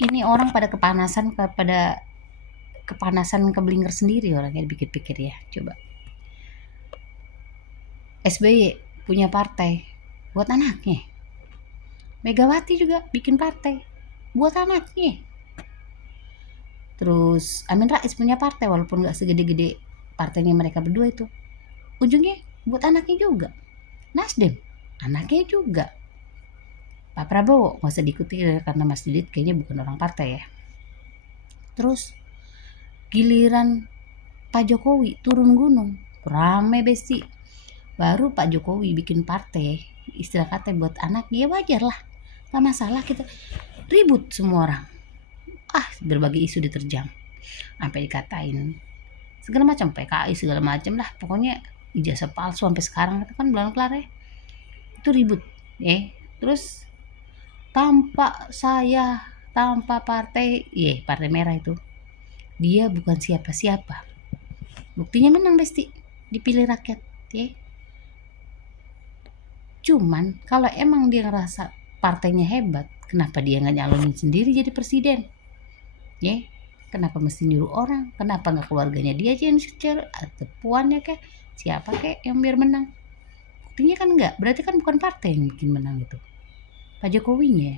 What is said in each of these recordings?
Ini orang pada kepanasan keblinger sendiri orangnya dipikir-pikir ya. Coba. SBY punya partai buat anaknya. Megawati juga bikin partai buat anaknya. Terus Amin Rais punya partai walaupun nggak segede-gede partainya mereka berdua itu. Ujungnya buat anaknya juga. Nasdem anaknya juga. Pak Prabowo nggak usah diikuti karena Mas Didit kayaknya bukan orang partai ya. Terus giliran Pak Jokowi turun gunung, rame besi. Baru Pak Jokowi bikin partai, istilah kata buat anaknya, ya wajar lah. Gak masalah kita ribut semua orang. Berbagai isu diterjang. Sampai dikatain segala macam PKI segala macam lah. Pokoknya ijazah palsu sampai sekarang itu kan belum kelar ya. Itu ribut. Terus tanpa partai, partai merah itu. Dia bukan siapa-siapa. Buktinya menang Besti, dipilih rakyat, ya. Cuman kalau emang dia ngerasa partainya hebat, kenapa dia nggak nyalonin sendiri jadi presiden? Ya, kenapa mesti nyuruh orang? Kenapa nggak keluarganya dia aja yang secara atau puannya kek siapa kek yang biar menang? Buktinya kan enggak, berarti kan bukan partai yang bikin menang itu. Pak Jokowinya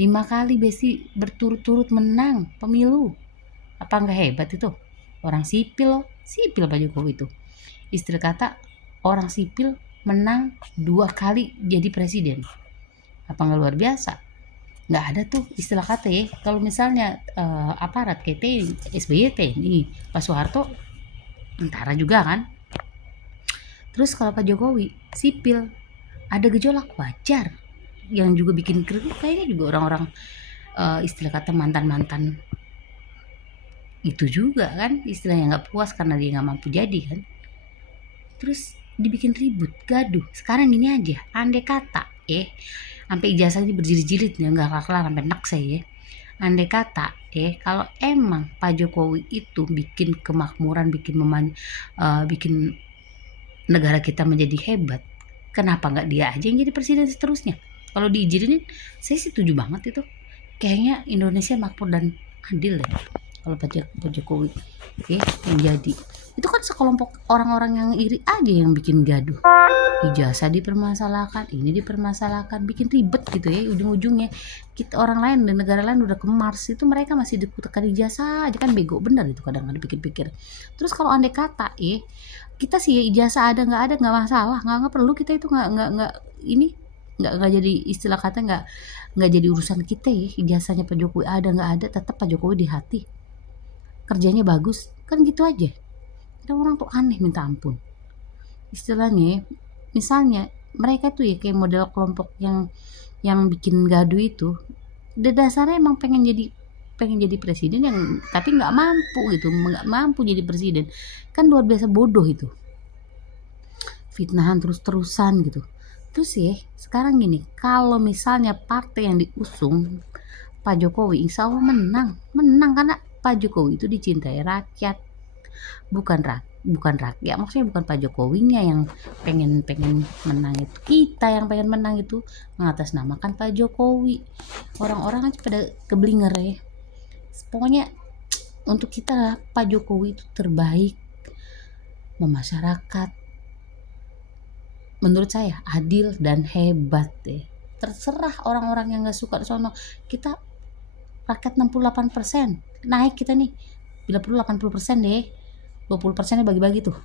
5 kali Besi berturut-turut menang pemilu. Apa nggak hebat itu? Orang sipil loh, sipil Pak Jokowi itu. Istilah kata orang sipil menang 2 kali jadi presiden. Apa nggak luar biasa? Nggak ada tuh istilah kata ya. Kalau misalnya aparat kayak TNI, SBY TNI, Pak Soeharto tentara juga kan. Terus kalau Pak Jokowi sipil, ada gejolak wajar. Yang juga bikin kritik kayaknya juga orang-orang istilah kata mantan-mantan itu juga kan, istilahnya nggak puas karena dia nggak mampu jadi kan. Terus dibikin ribut, gaduh. Sekarang gini aja, andai kata sampai ijazah ini berjilid-jilid ya, nggak kelar sampai nak saya ya. Andai kata kalau emang Pak Jokowi itu bikin kemakmuran, bikin negara kita menjadi hebat, kenapa nggak dia aja yang jadi presiden seterusnya? Kalau diizinin, saya setuju banget itu. Kayaknya Indonesia makmur dan adil ya kalau Pak Jokowi yang jadi. Itu kan sekelompok orang-orang yang iri aja yang bikin gaduh. Ijazah dipermasalahkan, ini dipermasalahkan, bikin ribet gitu ya. Ujung-ujungnya kita orang lain dan negara lain udah ke Mars, itu mereka masih dikutukan ijazah aja kan, bego bener itu kadang-kadang dipikir-pikir. Terus kalau andai kata kita sih ijazah ada nggak masalah, nggak perlu kita itu nggak ini nggak jadi istilah kata nggak jadi urusan kita ya. Ijazahnya Pak Jokowi ada nggak ada, tetap Pak Jokowi di hati, kerjanya bagus kan, gitu aja. Kadang orang tuh aneh minta ampun istilahnya. Misalnya mereka tuh ya kayak model kelompok yang bikin gaduh itu, dasarnya emang pengen jadi presiden yang tapi nggak mampu jadi presiden kan. Luar biasa bodoh itu, fitnahan terus-terusan gitu. Terus sekarang gini, kalau misalnya partai yang diusung Pak Jokowi, insya Allah menang karena Pak Jokowi itu dicintai rakyat, bukan rakyat, maksudnya bukan Pak Jokowinya yang pengen menang itu, kita yang pengen menang itu mengatasnamakan Pak Jokowi. Orang-orang aja pada keblinger ya. Pokoknya untuk kita lah, Pak Jokowi itu terbaik, memasyarakat, menurut saya adil dan hebat deh. Terserah orang-orang yang nggak suka sono, kita rakyat 68%, naik kita nih bila perlu 80% deh, 20%nya bagi-bagi tuh